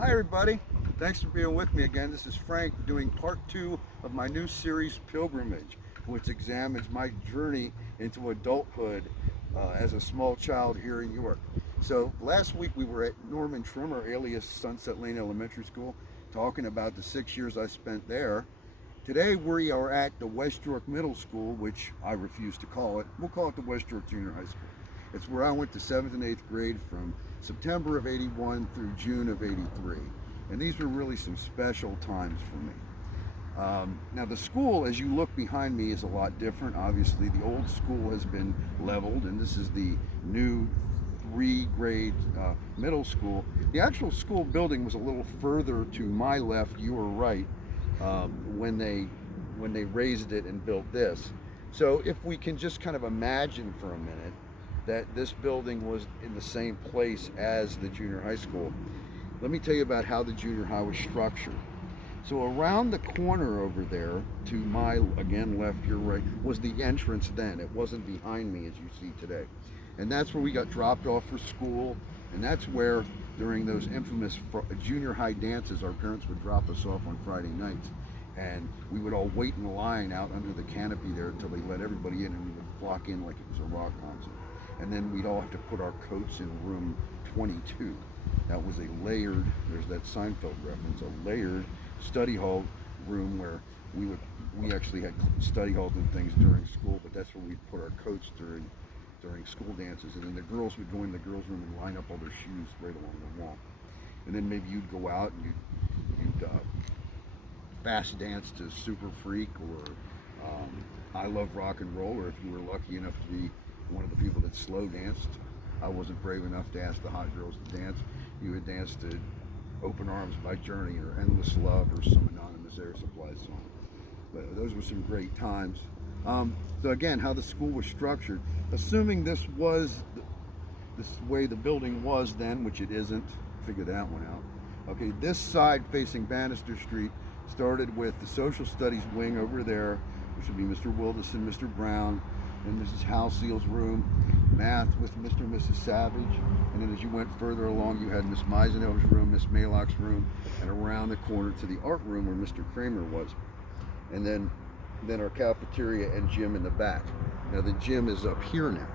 Hi everybody, thanks for being with me again. This is Frank doing part two of my new series Pilgrimage, which examines my journey into adulthood as a small child here in York. So last week we were at Norman Trimmer alias Sunset Lane Elementary School talking about the 6 years I spent there. Today we are at the West York Middle School, which I refuse to call it. We'll call it the West York Junior High School. It's where I went to 7th and 8th grade from September of 81 through June of 83. And these were really some special times for me. Now the school, as you look behind me, is a lot different. Obviously the old school has been leveled and this is the new three-grade middle school. The actual school building was a little further to my left, you were right, when they raised it and built this. So if we can just kind of imagine for a minute that this building was in the same place as the junior high school, let me tell you about how the junior high was structured. So around the corner over there, to my, again, left, your right, was the entrance then. It wasn't behind me as you see today. And that's where we got dropped off for school. And that's where, during those infamous junior high dances, our parents would drop us off on Friday nights. And we would all wait in a line out under the canopy there until they let everybody in, and we would flock in like it was a rock concert. And then we'd all have to put our coats in room 22. That was a layered, there's that Seinfeld reference, a layered study hall room where we actually had study halls and things during school, but that's where we'd put our coats during school dances. And then the girls would go in the girls' room and line up all their shoes right along the wall. And then maybe you'd go out and you'd fast dance to Super Freak or I Love Rock and Roll, or if you were lucky enough to be one of the people that slow danced. I wasn't brave enough to ask the hot girls to dance. You would dance to Open Arms by Journey or Endless Love or some anonymous Air Supply song. But those were some great times. So again, how the school was structured, assuming this was this way the building was then, which it isn't, figure that one out. Okay, this side facing Bannister Street started with the social studies wing over there, which would be Mr. Wilderson, Mr. Brown, and Mrs. Halseal's room, math with Mr. and Mrs. Savage, and then as you went further along you had Miss Meisenhower's room, Miss Maylock's room, and around the corner to the art room where Mr. Kramer was. And then our cafeteria and gym in the back. Now the gym is up here now,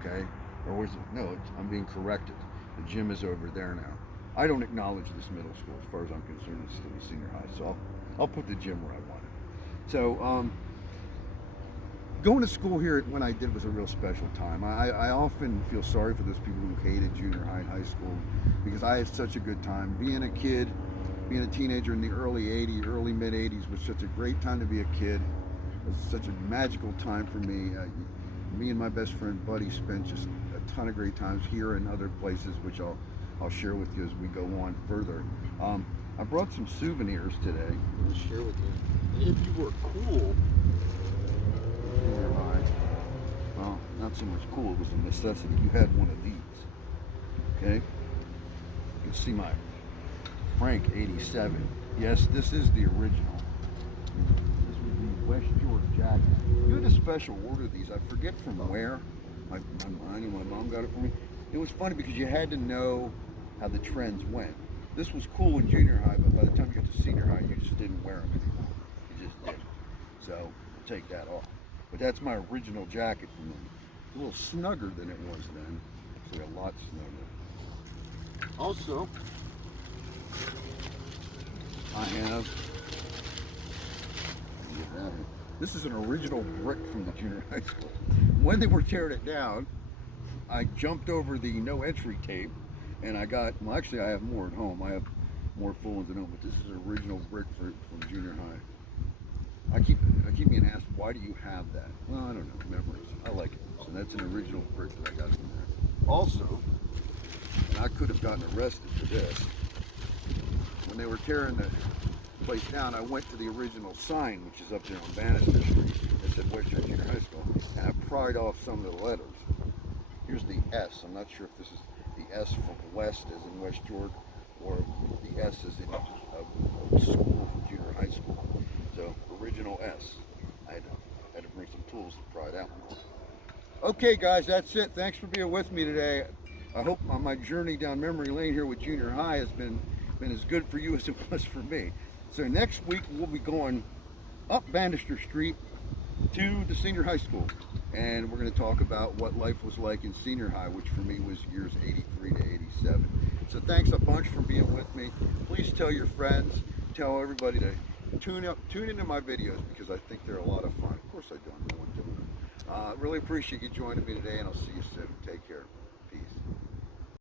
okay? Or was it? No, I'm being corrected. The gym is over there now. I don't acknowledge this middle school as far as I'm concerned. It's still a senior high, so I'll put the gym where I want it. So going to school here when I did was a real special time. I often feel sorry for those people who hated junior high and high school because I had such a good time. Being a kid, being a teenager in the early 80s, early mid 80s was such a great time to be a kid. It was such a magical time for me. Me and my best friend Buddy spent just a ton of great times here and other places, which I'll share with you as we go on further. I brought some souvenirs today. I'll share with you. If you were cool, well, not so much cool, it was a necessity. You had one of these, okay? You can see my Frank 87. Yes, this is the original. This was the West York jacket. You had a special order of these. I forget from where. My mom got it for me. It was funny because you had to know how the trends went. This was cool in junior high, but by the time you got to senior high, you just didn't wear them anymore. You just didn't. So, I'll take that off. But that's my original jacket from them. It's a little snugger than it was then. Actually, a lot snugger. Also, I have, this is an original brick from the junior high school. When they were tearing it down, I jumped over the no entry tape and I got, well actually I have more at home. I have more full ones at home, but this is an original brick from junior high. I keep being asked, why do you have that? Well, I don't know, memories. I like it. So that's an original brick that I got from there. Also, and I could have gotten arrested for this, when they were tearing the place down, I went to the original sign, which is up there on Bannister Street, that said West York Junior High School, and I pried off some of the letters. Here's the S. I'm not sure if this is the S from West as in West York, or the S as in a school from junior high school. So, original S. I had to bring some tools to pry that one off. Okay guys, that's it. Thanks for being with me today. I hope my journey down memory lane here with junior high has been as good for you as it was for me. So next week we'll be going up Bannister Street to the senior high school, and we're going to talk about what life was like in senior high, which for me was years 83 to 87. So thanks a bunch for being with me. Please tell your friends, tell everybody to tune into my videos, because I think they're a lot of fun. Of course I do, I'm the one doing it. Really appreciate you joining me today, and I'll see you soon. Take care. Peace.